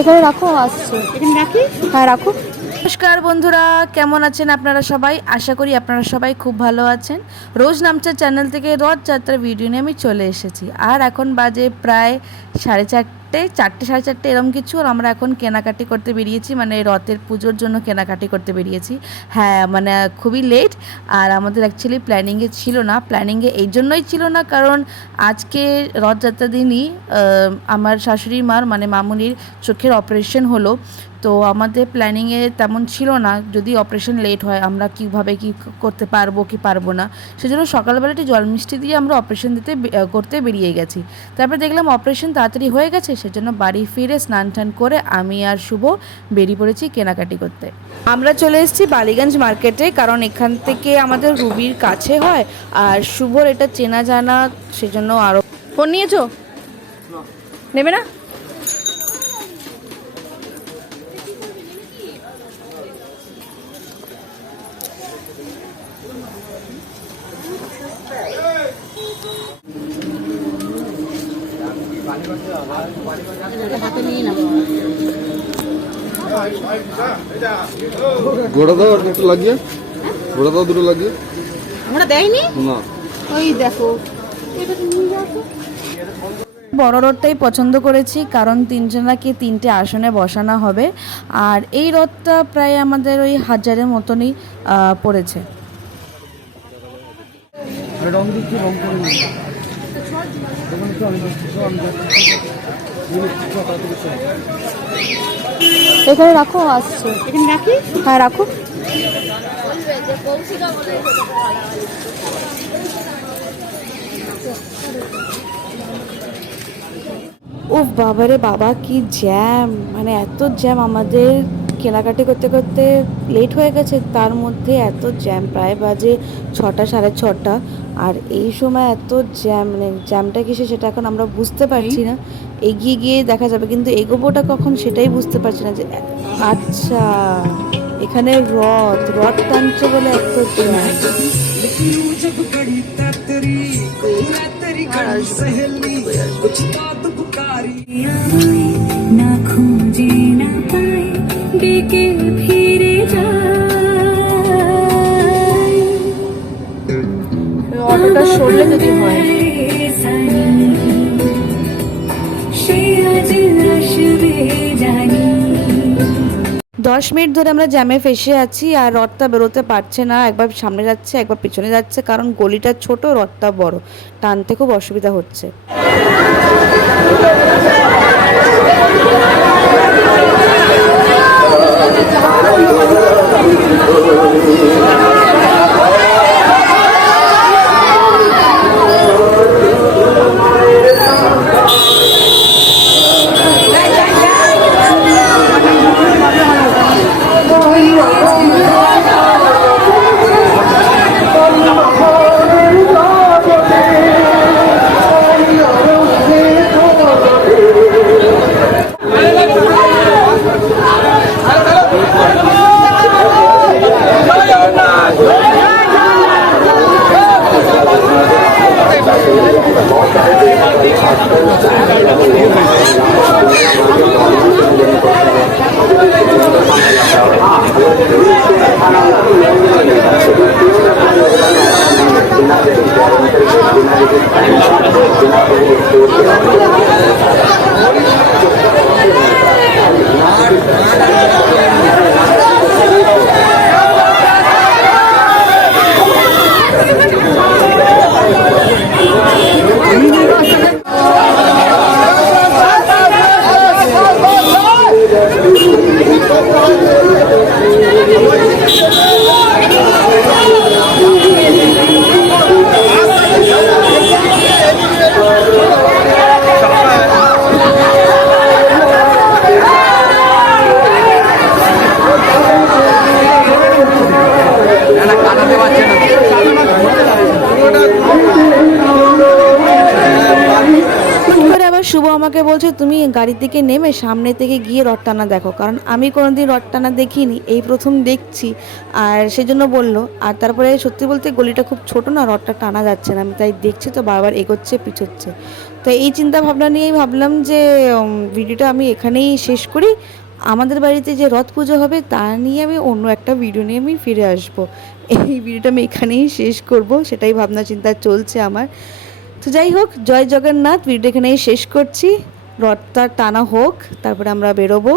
এখানে রাখো, আসছে। এখানে রাখি? হ্যাঁ রাখো। নমস্কার বন্ধুরা, কেমন আছেন আপনারা সবাই? আশা করি আপনারা সবাই খুব ভালো আছেন। রোজ নামচার চ্যানেল থেকে রথযাত্রার ভিডিও নিয়ে আমি চলে এসেছি। আর এখন বাজে প্রায় 4:30, 4টে 4:30 এরকম কিছু। আর আমরা এখন কেনাকাটি করতে বেরিয়েছি, মানে রথের পুজোর জন্য কেনাকাটি করতে বেরিয়েছি। হ্যাঁ, মানে খুবই লেট। আর আমাদের অ্যাকচুয়ালি প্ল্যানিংয়ে ছিল না। প্ল্যানিংয়ে এই জন্যই ছিল না কারণ আজকে রথযাত্রার দিনই আমার শাশুড়ি মার, মানে মামুনির চোখের অপারেশন হলো। তো আমাদের প্ল্যানিংয়ে তেমন ছিল না, যদি অপারেশন লেট হয় আমরা কীভাবে কী করতে পারবো কি পারবো না। সেজন্য সকালবেলাটি জল মিষ্টি দিয়ে আমরা অপারেশন করতে বেরিয়ে গেছি। তারপর দেখলাম অপারেশন তাড়াতাড়ি হয়ে গেছে, সেজন্য বাড়ি ফিরে স্নান টান করে আমি আর শুভ বেরিয়ে পড়েছি কেনাকাটি করতে। আমরা চলে এসেছি বালিগঞ্জ মার্কেটে, কারণ এখান থেকে আমাদের রুবির কাছে হয় আর শুভর এটা চেনা জানা, সেজন্য আরও। ফোন নিয়েছো? নেবে না? হাতে নিয়ে নাও। গোড়া দাও একটু লাগিয়ে, গোড়া দাও দুটো লাগিয়ে। আমরা দেয়নি না, ওই দেখো, এটা তো নিয়ে যাও তো। বড় রথটাই পছন্দ করেছি, কারণ তিনজনাকে 3টে আসনে বসানো হবে। আর এই রথটা প্রায় আমাদের ওই 1000-এর মতনই পড়েছে। রং দিচ্ছি, রং করে এখানে রাখো, আসছে। এখানে রাখি? হ্যাঁ রাখো। উফ বাবারে বাবা, কি জ্যাম! মানে এত জ্যাম, আমাদের কেনাকাটি করতে করতে লেট হয়ে গেছে, তার মধ্যে এত জ্যাম। প্রায় বাজে 6টা 6:30। আর এই সময় এত জ্যাম, মানে জ্যামটা কিসে সেটা এখন আমরা বুঝতে পারছি না। এগিয়ে গিয়ে দেখা যাবে, কিন্তু এগোবোটা কখন সেটাই বুঝতে পারছি না। যে আচ্ছা, এখানে রথ টানছে বলে এত জ্যাম। না খুঁজে না পাই, ডেকে ফিরে যায়। অটোটা সরলে যদি হয়। সে আজ আসবে জানি। 10 মিনিট ধরে আমরা জ্যামে ফেসে আছি, আর রথটা বেরোতে পারছে না। একবার সামনে যাচ্ছে, একবার পিছনে যাচ্ছে, কারণ গলিটা ছোট, রথটা বড়, টানতে খুব অসুবিধা হচ্ছে। শুভ আমাকে বলছে তুমি গাড়ি থেকে নেমে সামনে থেকে গিয়ে রথ টানা দেখো, কারণ আমি কোনোদিন রথ টানা দেখিনি, এই প্রথম দেখছি। আর সেজন্য বললো। আর তারপরে সত্যি বলতে গলিটা খুব ছোট না, রথটা টানা যাচ্ছে না, আমি তাই দেখছি তো বারবার এগোচ্ছে পিছোচ্ছে। তো এই চিন্তা ভাবনা নিয়েই ভাবলাম যে ভিডিওটা আমি এখানেই শেষ করি। আমাদের বাড়িতে যে রথ পুজো হবে তা নিয়ে আমি অন্য একটা ভিডিও নিয়ে আমি ফিরে আসব। এই ভিডিওটা আমি এখানেই শেষ করব, সেটাই ভাবনা চিন্তা চলছে আমার। তো যাই হোক, জয় জগন্নাথ, ভিডিও এখানেই শেষ করছি। রথটা টানা হোক, তারপরে আমরা বেরোবো।